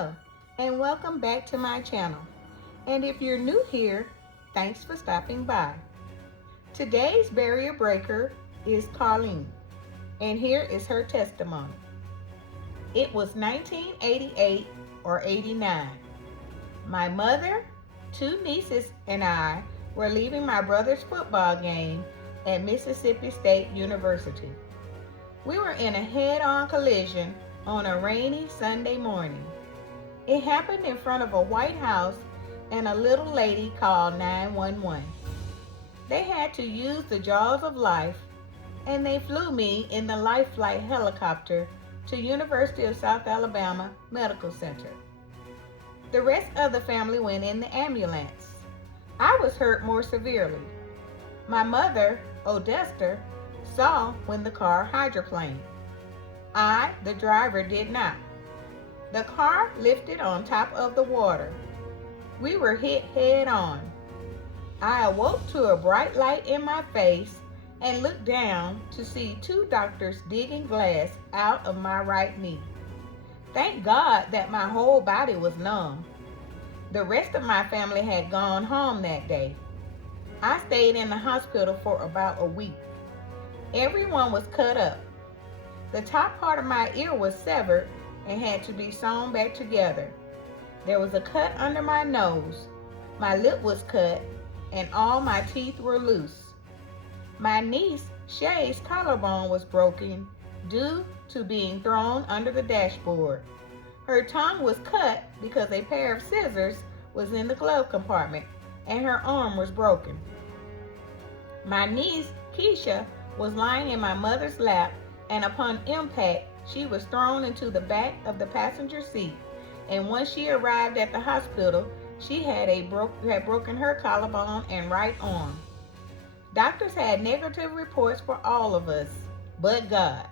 Hello, and welcome back to my channel. And if you're new here, thanks for stopping by. Today's barrier breaker is Carlene, and here is her testimony. It was 1988 or 89. My mother, two nieces, and I were leaving my brother's football game at Mississippi State University. We were in a head-on collision on a rainy Sunday morning. It happened in front of a White House, and a little lady called 911. They had to use the jaws of life, and they flew me in the Life Flight helicopter to University of South Alabama Medical Center. The rest of the family went in the ambulance. I was hurt more severely. My mother, Odessa, saw when the car hydroplaned. I, the driver, did not. The car lifted on top of the water. We were hit head on. I awoke to a bright light in my face and looked down to see two doctors digging glass out of my right knee. Thank God that my whole body was numb. The rest of my family had gone home that day. I stayed in the hospital for about a week. Everyone was cut up. The top part of my ear was severed and had to be sewn back together. There was a cut under my nose. My lip was cut, and all my teeth were loose. My niece, Shay's collarbone was broken due to being thrown under the dashboard. Her tongue was cut because a pair of scissors was in the glove compartment, and her arm was broken. My niece, Keisha, was lying in my mother's lap, and upon impact, she was thrown into the back of the passenger seat, and once she arrived at the hospital, she had broken her collarbone and right arm. Doctors had negative reports for all of us, but God.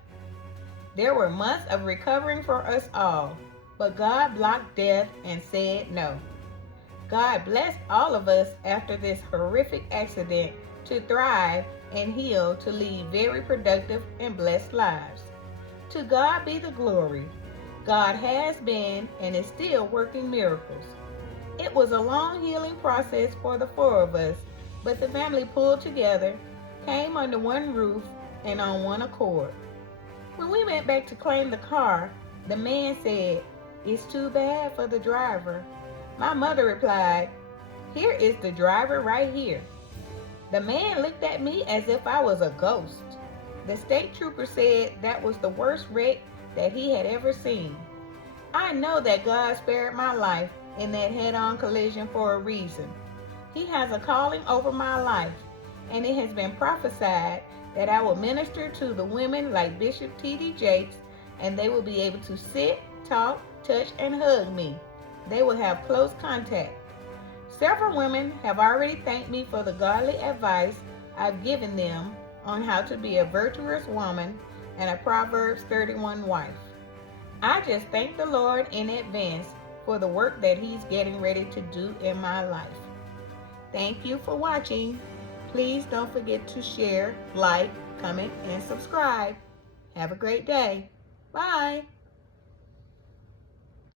There were months of recovering for us all, but God blocked death and said no. God blessed all of us after this horrific accident to thrive and heal, to lead very productive and blessed lives. To God be the glory. God has been and is still working miracles. It was a long healing process for the four of us, but the family pulled together, came under one roof, and on one accord. When we went back to claim the car, the man said, "It's too bad for the driver." My mother replied, "Here is the driver right here." The man looked at me as if I was a ghost. The state trooper said that was the worst wreck that he had ever seen. I know that God spared my life in that head-on collision for a reason. He has a calling over my life, and it has been prophesied that I will minister to the women like Bishop T.D. Jakes, and they will be able to sit, talk, touch, and hug me. They will have close contact. Several women have already thanked me for the godly advice I've given them on how to be a virtuous woman and a Proverbs 31 wife. I just thank the Lord in advance for the work that He's getting ready to do in my life. Thank you for watching. Please don't forget to share, like, comment, and subscribe. Have a great day. Bye.